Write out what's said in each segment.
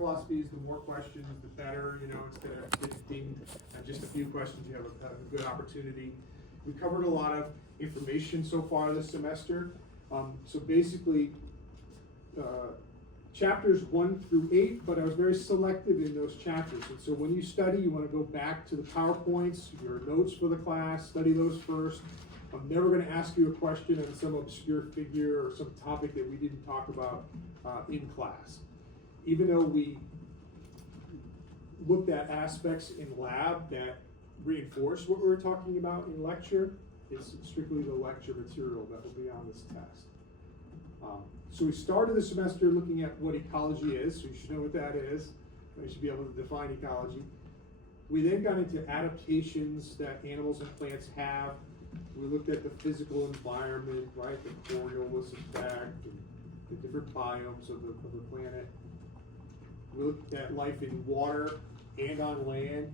philosophy is the more questions, the better, instead of getting dinged at just a few questions, you have a good opportunity. We covered a lot of information so far this semester. So basically, chapters 1 through 8, but I was very selective in those chapters. And so when you study, you want to go back to the PowerPoints, your notes for the class, study those first. I'm never going to ask you a question on some obscure figure or some topic that we didn't talk about in class. Even though we looked at aspects in lab that reinforce what we were talking about in lecture, it's strictly the lecture material that will be on this test. So we started the semester looking at what ecology is, so you should know what that is. You should be able to define ecology. We then got into adaptations that animals and plants have. We looked at the physical environment, right, the Coriolis effect, and the different biomes of the planet. We looked at life in water and on land.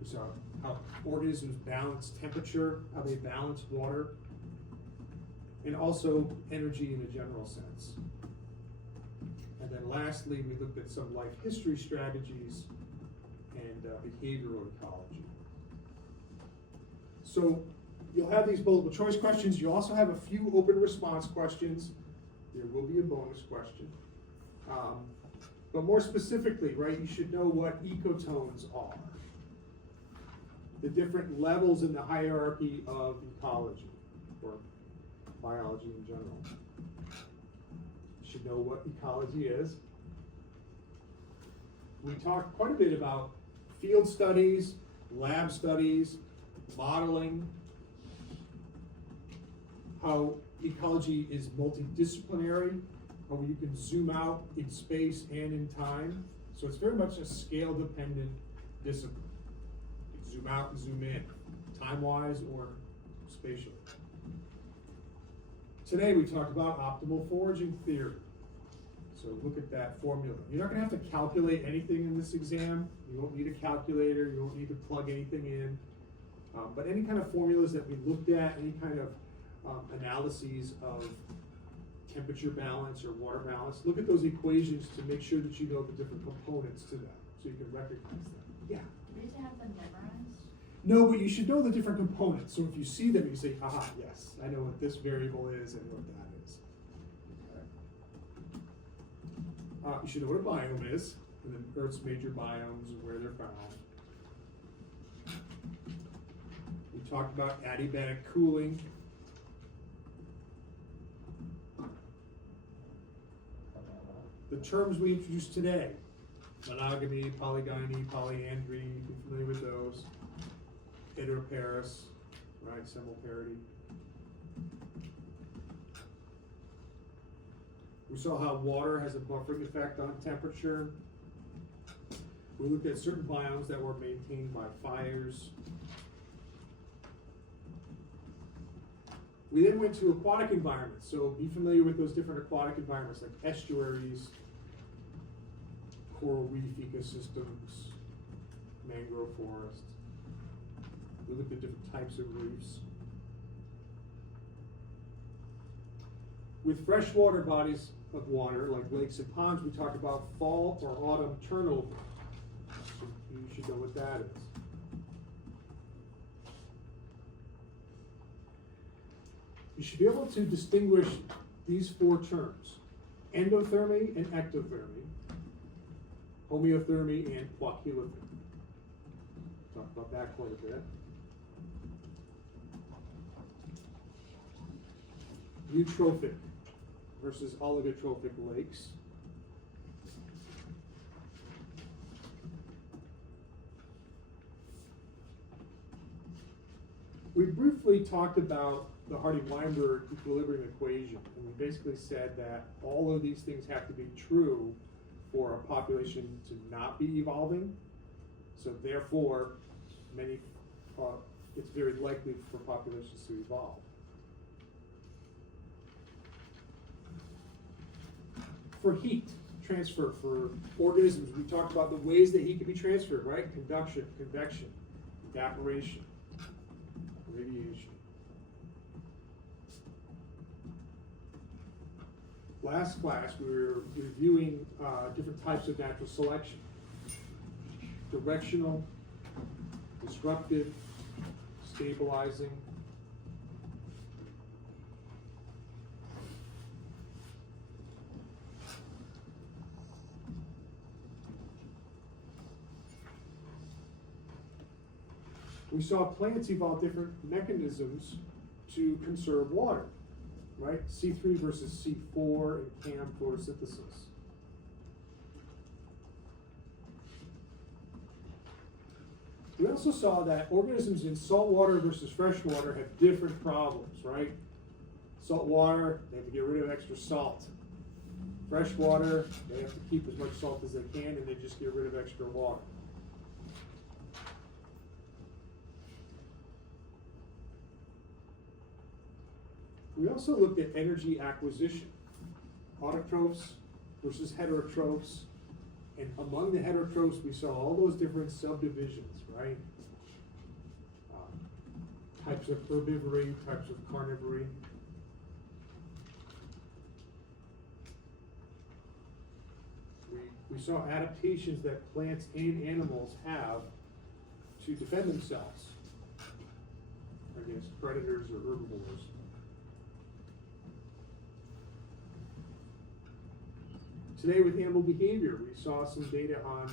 We saw how organisms balance temperature, how they balance water, and also energy in a general sense. And then lastly, we looked at some life history strategies and behavioral ecology. So you'll have these multiple choice questions. You'll also have a few open response questions. There will be a bonus question. But more specifically, right, you should know what ecotones are. The different levels in the hierarchy of ecology, or biology in general. You should know what ecology is. We talked quite a bit about field studies, lab studies, modeling, how ecology is multidisciplinary, how you can zoom out in space and in time. So it's very much a scale-dependent discipline. You can zoom out and zoom in, time-wise or spatially. Today we talked about optimal foraging theory. So look at that formula. You're not going to have to calculate anything in this exam. You won't need a calculator. You won't need to plug anything in. But any kind of formulas that we looked at, any kind of analyses of temperature balance or water balance, look at those equations to make sure that you know the different components to them so you can recognize them. Yeah? Do you have them memorized? No, but you should know the different components. So if you see them, you say, aha, yes, I know what this variable is and what that is. Okay. You should know what a biome is, and then Earth's major biomes and where they're found. We talked about adiabatic cooling. The terms we introduced today, monogamy, polygyny, polyandry, you can be familiar with those. Heteroparis, right, simulparity. We saw how water has a buffering effect on temperature. We looked at certain biomes that were maintained by fires. We then went to aquatic environments. So be familiar with those different aquatic environments like estuaries, coral reef ecosystems, mangrove forests. We looked at different types of reefs. With freshwater bodies of water, like lakes and ponds, we talk about fall or autumn turnover. So you should know what that is. You should be able to distinguish these four terms: endothermy and ectothermy, homeothermy and poikilothermy. Talk about that quite a bit. Eutrophic versus oligotrophic lakes. We briefly talked about the Hardy-Weinberg equilibrium equation, and we basically said that all of these things have to be true for a population to not be evolving. So therefore, it's very likely for populations to evolve. For heat transfer for organisms, we talked about the ways that heat can be transferred, right? Conduction, convection, evaporation, radiation. last class, we were reviewing different types of natural selection. Directional, disruptive, stabilizing. We saw plants evolve different mechanisms to conserve water, right? C3 versus C4 in CAM photosynthesis. We also saw that organisms in saltwater versus freshwater have different problems, right? Saltwater, they have to get rid of extra salt. Freshwater, they have to keep as much salt as they can and they just get rid of extra water. We also looked at energy acquisition, autotrophs versus heterotrophs, and among the heterotrophs we saw all those different subdivisions, right? Types of herbivory, types of carnivory. We saw adaptations that plants and animals have to defend themselves against predators or herbivores. Today with animal behavior, we saw some data on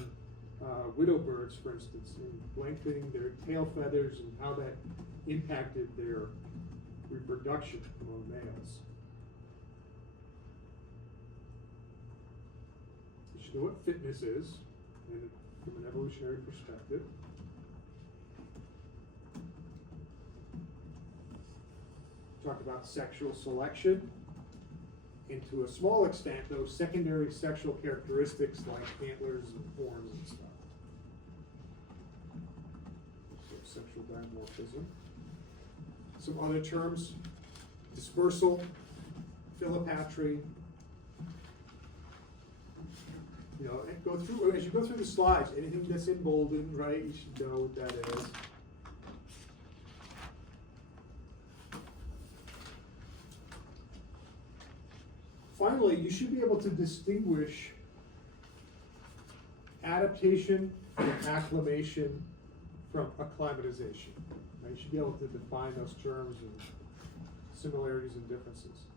widow birds, for instance, and lengthening their tail feathers and how that impacted their reproduction among males. You should know what fitness is from an evolutionary perspective. Talk about sexual selection. And to a small extent, those secondary sexual characteristics like antlers and horns and stuff. So sexual dimorphism. Some other terms, dispersal, philopatry. You know, and go through, as you go through the slides, anything that's emboldened, right, you should know what that is. Finally, you should be able to distinguish adaptation and acclimation from acclimatization. Right? You should be able to define those terms and similarities and differences.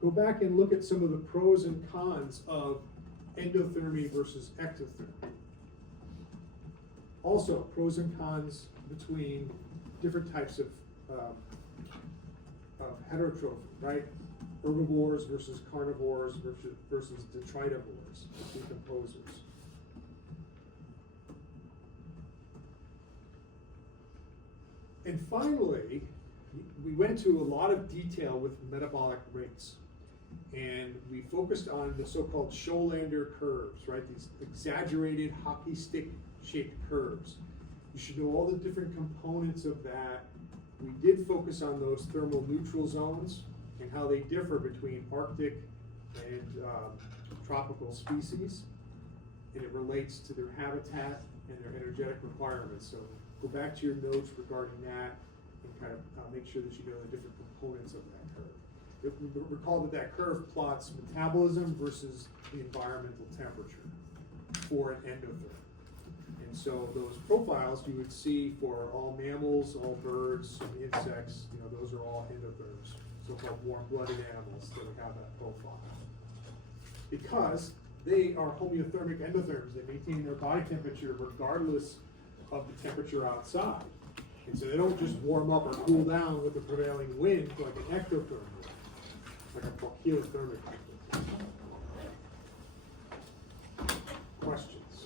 Go back and look at some of the pros and cons of endothermy versus ectothermy. Also, pros and cons between different types of heterotrophy, right? Herbivores versus carnivores versus detritivores, decomposers. And finally, we went to a lot of detail with metabolic rates. And we focused on the so-called Scholander curves, right? These exaggerated hockey stick shaped curves. You should know all the different components of that. We did focus on those thermal neutral zones and how they differ between Arctic and tropical species, and it relates to their habitat and their energetic requirements. So go back to your notes regarding that and kind of make sure that you know the different components of that curve. Recall that that curve plots metabolism versus the environmental temperature for an endotherm. And so those profiles you would see for all mammals, all birds, insects, you know, those are all endotherms, so-called warm-blooded animals that would have that profile. Because they are homeothermic endotherms, they maintain their body temperature regardless of the temperature outside. And so they don't just warm up or cool down with the prevailing wind like an ectotherm would, like a heliothermic ectotherm.